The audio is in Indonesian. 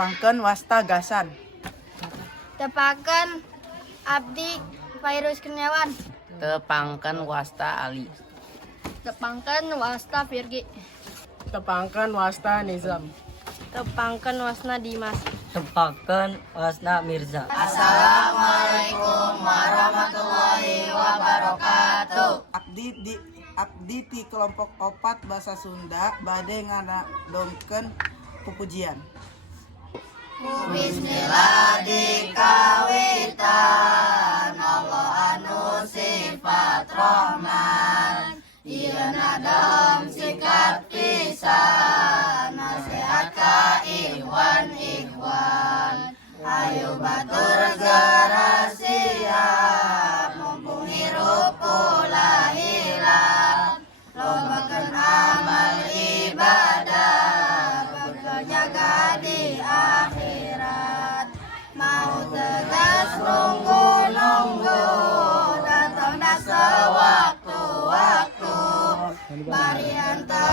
Pangken wasta gasan. Tepaken abdi Virus Kurniawan. Tepangken wasta Ali. Tepangken wasta Virgi. Tepangken wasta Nizam. Tepangken wasna Dimas. Tepangken wasna Mirza. Assalamualaikum warahmatullahi wabarakatuh. Abdi ti kelompok opat bahasa Sunda bade ngadongkeun pupujian. Bismillah dikawitan Allah anu sifat Rahman. Ieuna dalam sikat pisan nasihat ka ikhwan. Ayo batur gara siap mumpung hirup ulah hilap. Lobakeun amal ibadah bekal jaga di akhirat. Mau tegas nunggu datang dah sewaktu-waktu. Bari henteu